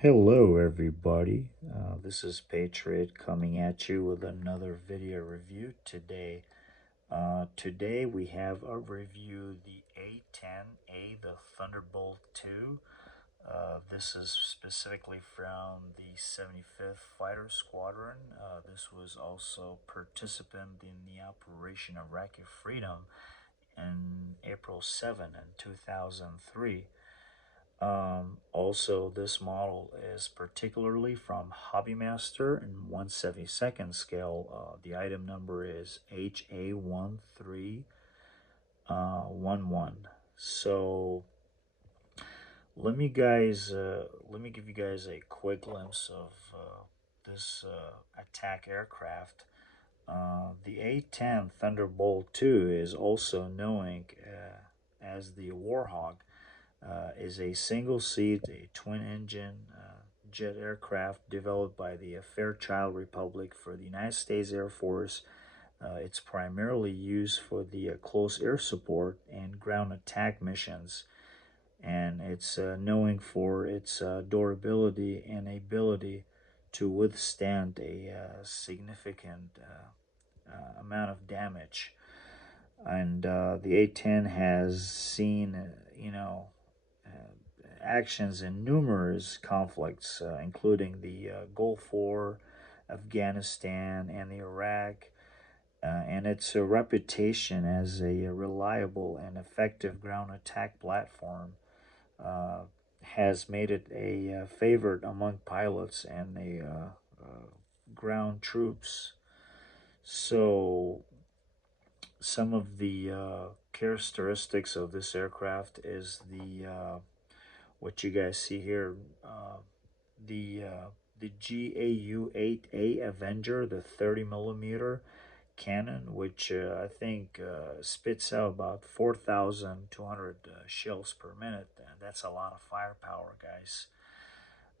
Hello, everybody. This is Patriot coming at you with another video review today. Today we have a review the A-10A, the Thunderbolt 2. This is specifically from the 75th Fighter Squadron. This was also participant in the Operation Iraqi Freedom in April 7 in 2003. Also, this model is particularly from Hobbymaster in 1/72nd scale. The item number is HA1311. So let me give you guys a quick glimpse of this attack aircraft. The A-10 Thunderbolt 2 is also known as the Warhawk. Is a single-seat, a twin-engine jet aircraft developed by the Fairchild Republic for the United States Air Force. It's primarily used for the close air support and ground attack missions, and it's known for its durability and ability to withstand a significant amount of damage. And the A-10 has seen, actions in numerous conflicts, including the Gulf War, Afghanistan, and Iraq, and its reputation as a reliable and effective ground attack platform uh, has made it a favorite among pilots and the ground troops. So, some of the characteristics of this aircraft is the what you guys see here, the GAU-8A Avenger, the 30 millimeter cannon, which I think spits out about 4,200 shells per minute. That's a lot of firepower, guys.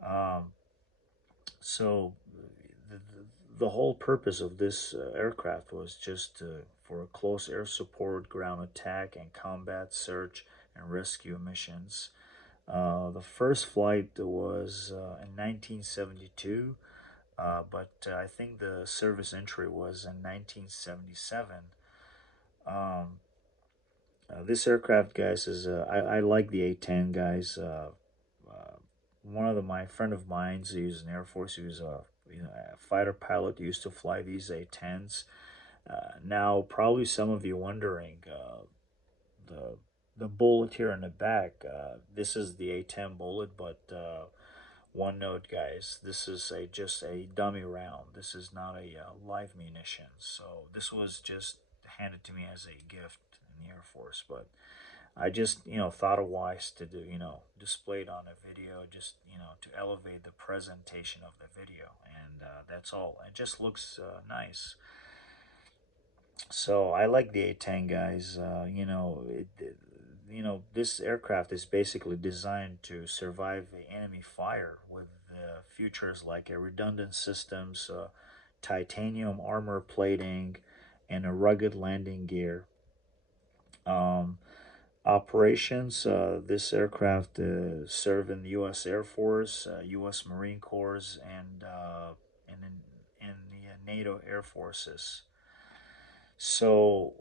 Um, so the whole purpose of this aircraft was just for a close air support, ground attack, and combat search and rescue missions. The first flight was in 1972, but I think the service entry was in 1977. Um, this aircraft, guys, is I like the A-10, guys. One of my friend of mine's, he was in Air Force. He was a fighter pilot. He used to fly these A-10s. Now, probably some of you wondering, the the bullet here in the back. This is the A-10 bullet, but one note, guys. This is just a dummy round. This is not a live munition. So this was just handed to me as a gift in the Air Force. But I just thought it wise to do display it on a video, just to elevate the presentation of the video, and that's all. It just looks nice. So I like the A-10, guys. This aircraft is basically designed to survive the enemy fire with features like a redundant systems, titanium armor plating, and a rugged landing gear. Um, Operations: this aircraft served in the U.S. Air Force, U.S. Marine Corps, and in the NATO Air Forces. So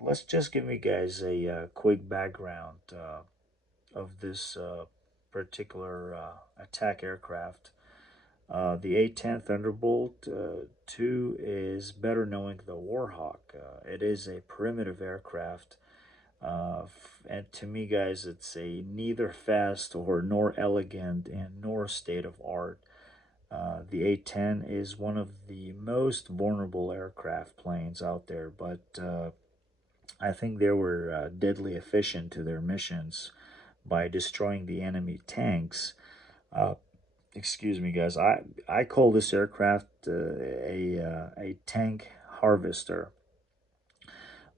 let's just give you guys a quick background of this particular attack aircraft. The A-10 Thunderbolt 2 is better known as the Warhawk. It is a primitive aircraft, and to me, guys, it's a neither fast or nor elegant and nor state of art. The A-10 is one of the most vulnerable aircraft planes out there, but I think they were deadly efficient to their missions by destroying the enemy tanks. Uh, Excuse me, guys. I call this aircraft a tank harvester.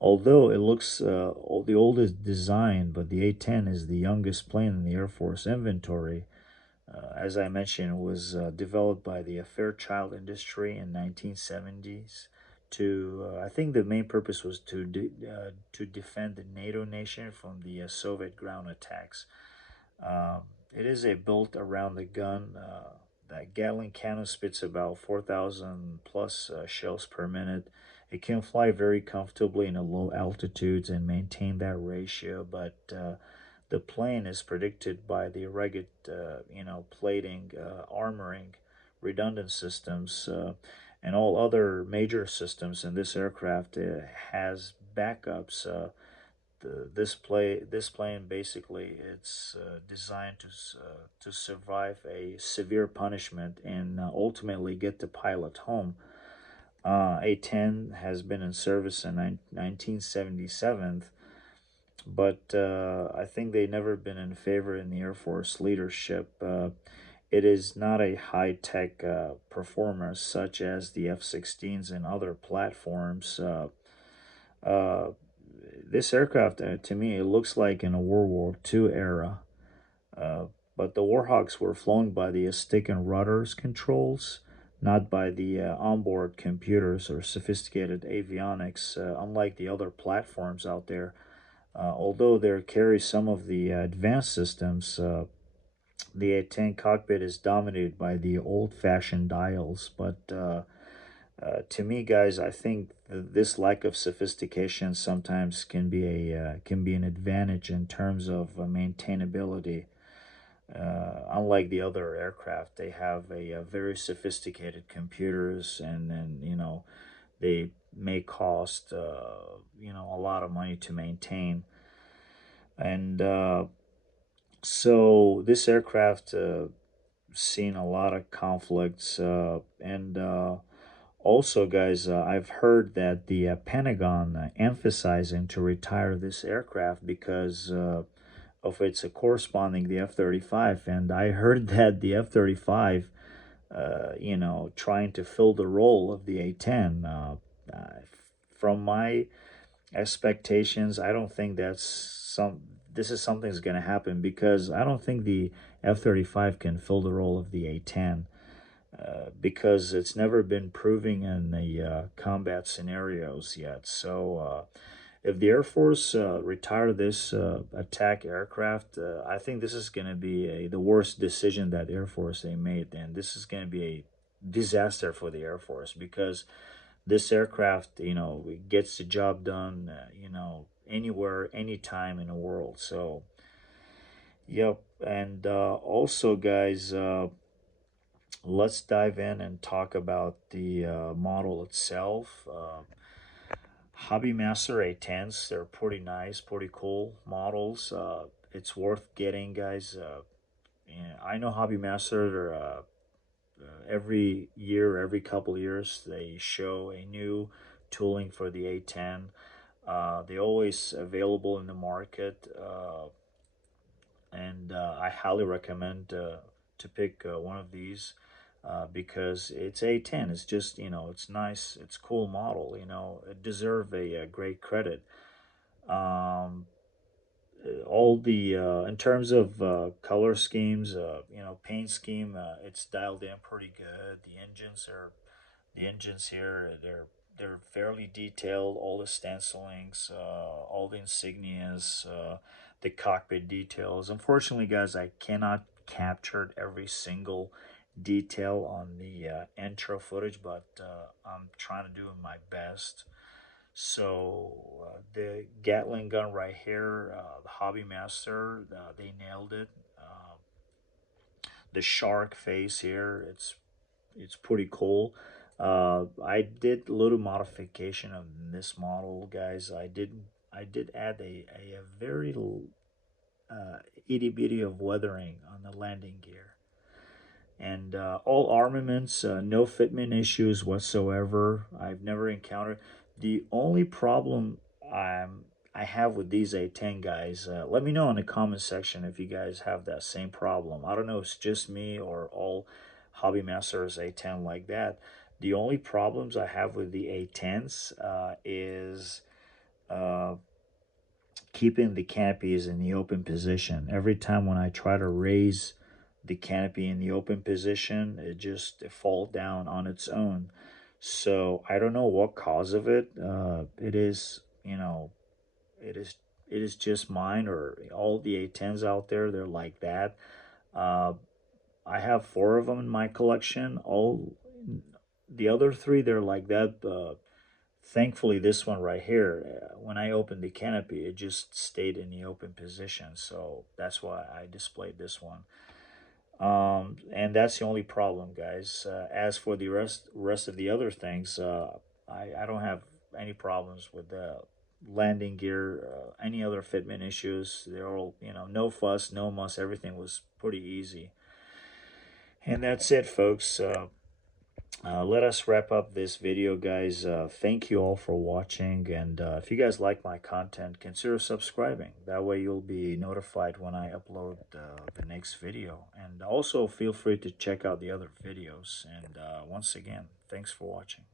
Although it looks the oldest design, but the A-10 is the youngest plane in the Air Force inventory. As I mentioned, it was developed by the Fairchild industry in 1970s. I think the main purpose was to defend the NATO nation from the Soviet ground attacks. Um, it is a built around the gun. That Gatling cannon spits about 4,000 plus shells per minute. It can fly very comfortably in the low altitudes and maintain that ratio, but the plane is predicted by the rugged, plating, armoring, redundant systems, and all other major systems in this aircraft has backups. This plane basically it's designed to survive a severe punishment and ultimately get the pilot home. A-10 has been in service in 1977, but I think they never been in favor in the Air Force leadership. It is not a high tech performer such as the F-16s and other platforms. Uh, this aircraft, to me, it looks like in a World War II era. Uh, but the Warhawks were flown by the stick and rudders controls, not by the onboard computers or sophisticated avionics, unlike the other platforms out there. Although they carry some of the advanced systems, the A-10 cockpit is dominated by the old-fashioned dials. But to me, guys, I think this lack of sophistication sometimes can be an advantage in terms of maintainability. Unlike the other aircraft, they have a very sophisticated computers, and they may cost a lot of money to maintain. And so this aircraft seen a lot of conflicts, and also, guys, I've heard that the Pentagon emphasizing to retire this aircraft because of its corresponding the F-35, and I heard that the F-35, trying to fill the role of the A-10. From my expectations, I don't think this is something that's going to happen because I don't think the F-35 can fill the role of the A-10 because it's never been proving in the combat scenarios yet. So if the Air Force retire this attack aircraft, I think this is going to be the worst decision that Air Force they made, and this is going to be a disaster for the Air Force because this aircraft, gets the job done, anywhere, anytime in the world. So, yep. And also, guys, let's dive in and talk about the model itself. Hobbymaster A10s, they're pretty nice, pretty cool models. It's worth getting, guys. I know Hobbymaster, every year, every couple years, they show a new tooling for the A10. They're always available in the market, and I highly recommend to pick one of these because it's A10. It's just, it's nice, it's cool model, it deserve a great credit. Um, all the in terms of color schemes, paint scheme, it's dialed in pretty good. The engines here, they're fairly detailed. All the stencilings, all the insignias, the cockpit details. Unfortunately, guys, I cannot capture every single detail on the intro footage, but I'm trying to do my best. So the Gatling gun right here, the Hobby Master, they nailed it. The shark face here, it's pretty cool. I did a little modification of this model, guys. I did add a very itty bitty of weathering on the landing gear, and all armaments, no fitment issues whatsoever. I've never encountered. The only problem I have with these A10 guys, let me know in the comment section if you guys have that same problem. I don't know if it's just me or all hobby masters A10 like that. The only problems I have with the A10s is keeping the canopies in the open position. Every time when I try to raise the canopy in the open position, it falls down on its own. So I don't know what cause of it. It is, it is it is just mine or all the A10s out there. They're like that. Uh, I have four of them in my collection. All the other three, they're like that. Thankfully, this one right here, when I opened the canopy, it just stayed in the open position. So that's why I displayed this one. And that's the only problem, guys. As for the rest of the other things, I don't have any problems with the landing gear, any other fitment issues. They're all, no fuss, no muss. Everything was pretty easy. And that's it, folks. Let us wrap up this video, guys. Thank you all for watching, and if you guys like my content, consider subscribing. That way you'll be notified when I upload the next video. And also feel free to check out the other videos. And once again, thanks for watching.